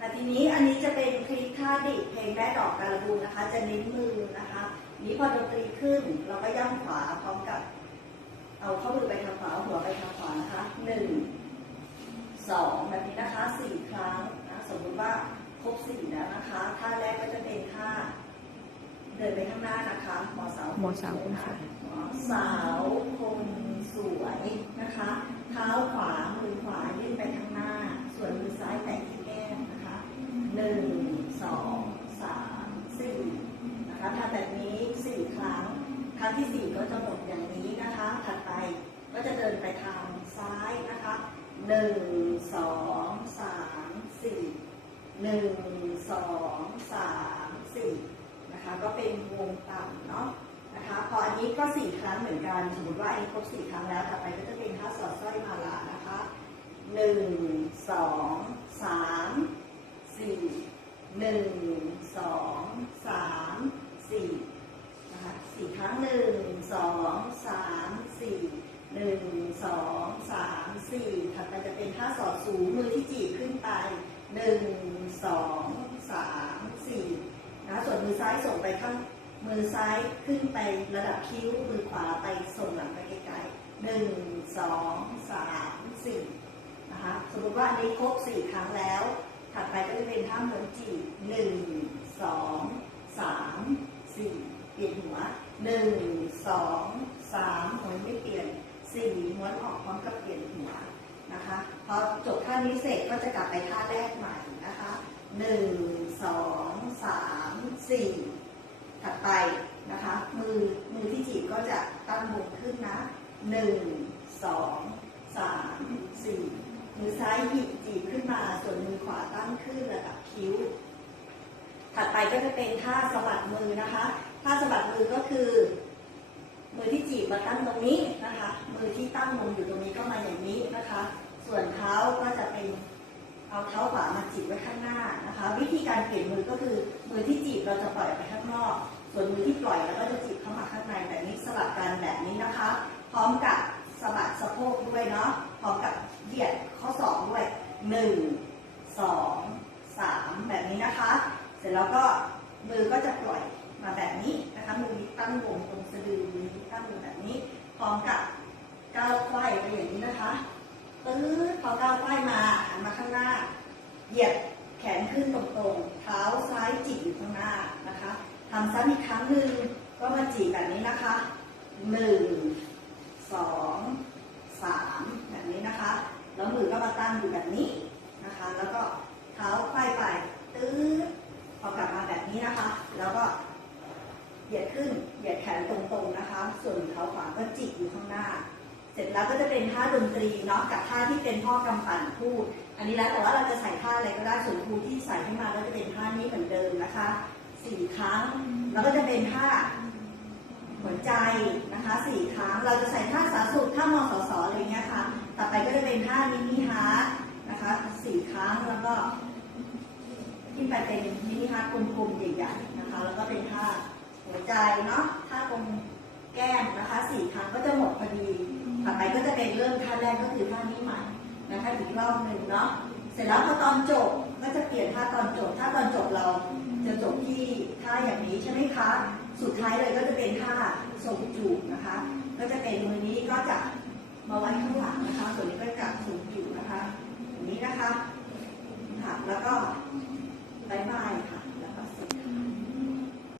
แต่ทีนี้อันนี้จะเป็นคลิปท่าดิบเพลงได้ดอกการะบูนะคะ จะเน้นมือนะคะ นี้พอดนตรีขึ้นเราก็ย่ำขวาพร้อมกับ เอาข้อมือไปทางขวาเอาหัวไปทางขวานะคะหนึ่งสองแบบนี้นะคะสี่ครั้งนะสมมติว่าครบสี่แล้วนะคะท่าแรกก็จะเป็นท่าเดินไปข้างหน้านะคะหมอสาวหมอสาวคนสวยหมอสาวคนสวยนะคะ เท้าขวามือขวายื่นไปข้างหน้า ส่วนมือซ้ายแตะที่แก้มนะคะหนึ่งสองสามสี่นะคะทำแบบนี้สี่ครั้ง ครั้งที่สี่ก็จะหมดอย่างนี้นะคะ ถัดไปก็จะเดินไปทางซ้ายนะคะหนึ่งสองสามสี่หนึ่งสองสามสี่นะคะ ก็เป็นวงต่ำเนาะนะคะ พออันนี้ก็สี่ครั้งเหมือนกัน สมมติว่าอันนี้ครบสี่ครั้งแล้วถัดไปก็จะเป็นท่าสอดสร้อยมาลานะคะหนึ่งสองสาม สี่ครั้งหนึ่งสองสามสี่หนึ่งสองสามสี่ถัดไปจะเป็นท่าสอดสูงมือที่จีบขึ้นไปหนึ่งสองสามสี่นะส่วนมือซ้ายส่งไปข้างมือซ้ายขึ้นไประดับคิ้วมือขวาไปส่งหลังไปไกลๆหนึ่งสองสามสี่นะคะสมมติว่าอันนี้ครบสี่ครั้งแล้ว ถัดไปก็จะเป็นท่าม้วนจีบหนึ่งสองสามสี่เปลี่ยนหัวหนึ่งสองสามหัวไม่เปลี่ยนสี่ม้วนออกพร้อมกับเปลี่ยนหัวนะคะพอจบท่า นี้เสร็จก็จะกลับไปท่าแรกใหม่นะคะหนึ่งสองสามสี่ถัดไปนะคะ มือมือที่จีบก็จะตั้งวงขึ้นนะหนึ่งสองสามสี่มือซ้ายหยิบจีบขึ้นมาส่วนมือขวาตั้งขึ้นระดับคิ้ว ถัดไปก็จะเป็นท่าสะบัดมือนะคะท่าสะบัดมือก็คือ มือที่จีบมาตั้งตรงนี้นะคะ มือที่ตั้งลงอยู่ตรงนี้ก็มาอย่างนี้นะคะ ส่วนเท้าก็จะเป็นเอาเท้าขวามาจีบไว้ข้างหน้านะคะ วิธีการเปลี่ยนมือก็คือมือที่จีบเราจะปล่อยไปข้างนอก ส่วนมือที่ปล่อยเราก็จะจีบเข้ามาข้างในแบบนี้สลับกันแบบนี้นะคะ พร้อมกับสะบัดสะโพกด้วยเนาะพร้อมกับเหยียดข้อศอกด้วยหนึ่งสองสามแบบนี้นะคะ เสร็จแล้วก็มือก็จะปล่อยมาแบบนี้นะคะมือตั้งวงตรงสะดือมือตั้งวงแบบนี้ พร้อมกับก้าวไขว้ไปอย่างนี้นะ พอก้าวไขว้มาหันมาข้างหน้า เหยียดแขนขึ้นตรงๆ เท้าซ้ายจีบอยู่ข้างหน้านะคะทำซ้ำอีกครั้งหนึ่งก็มาจีบแบบนี้นะคะหนึ่งสองสามแบบนี้นะคะ แล้วมือก็มาตั้งอยู่แบบนี้นะคะ แล้วก็เท้าไขว้ไปตื้อพอกลับมาแบบนี้นะคะ แล้วก็เหยียดขึ้นเหยียดแขนตรงๆนะคะ ส่วนเท้าขวาก็จิกอยู่ข้างหน้า เสร็จแล้วก็จะเป็นท่าดนตรีเนาะกับท่าที่เป็นพ่อกำปั่นพูด อันนี้แล้วแต่ว่าเราจะใส่ท่าอะไรก็ได้ส่วนครูที่ใส่ให้มาก็จะเป็นท่านี้เหมือนเดิมนะคะสี่ครั้ง แล้วก็จะเป็นท่าหัวใจนะคะสี่ครั้ง เราจะใส่ท่าสาสุดท่ามอสอสอะไรเงี้ยค่ะ ต่อไปก็จะเป็นท่ามินิฮาร์ดนะคะสี่ครั้งแล้วก็ขึ้นไปเป็นมินิฮาร์ดกลมๆใหญ่ๆนะคะ แล้วก็เป็นท่าหัวใจเนาะท่าตรงแก้มนะคะสี่ครั้งก็จะหมดพอดี ต่อไปก็จะเป็นเริ่มท่าแรกก็คือท่านี้ใหม่นะคะอีกรอบหนึ่งเนาะเสร็จแล้วพอตอนจบก็จะเปลี่ยนท่าตอนจบท่าตอนจบเราจะจบที่ท่าอย่างนี้ใช่ไหมคะ สุดท้ายเลยก็จะเป็นท่าส่งจูบนะคะ ก็จะเป็นมือนี้ก็จะมาไว้ข้างหลังนะคะ ส่วนนี้ก็จะส่งจูบ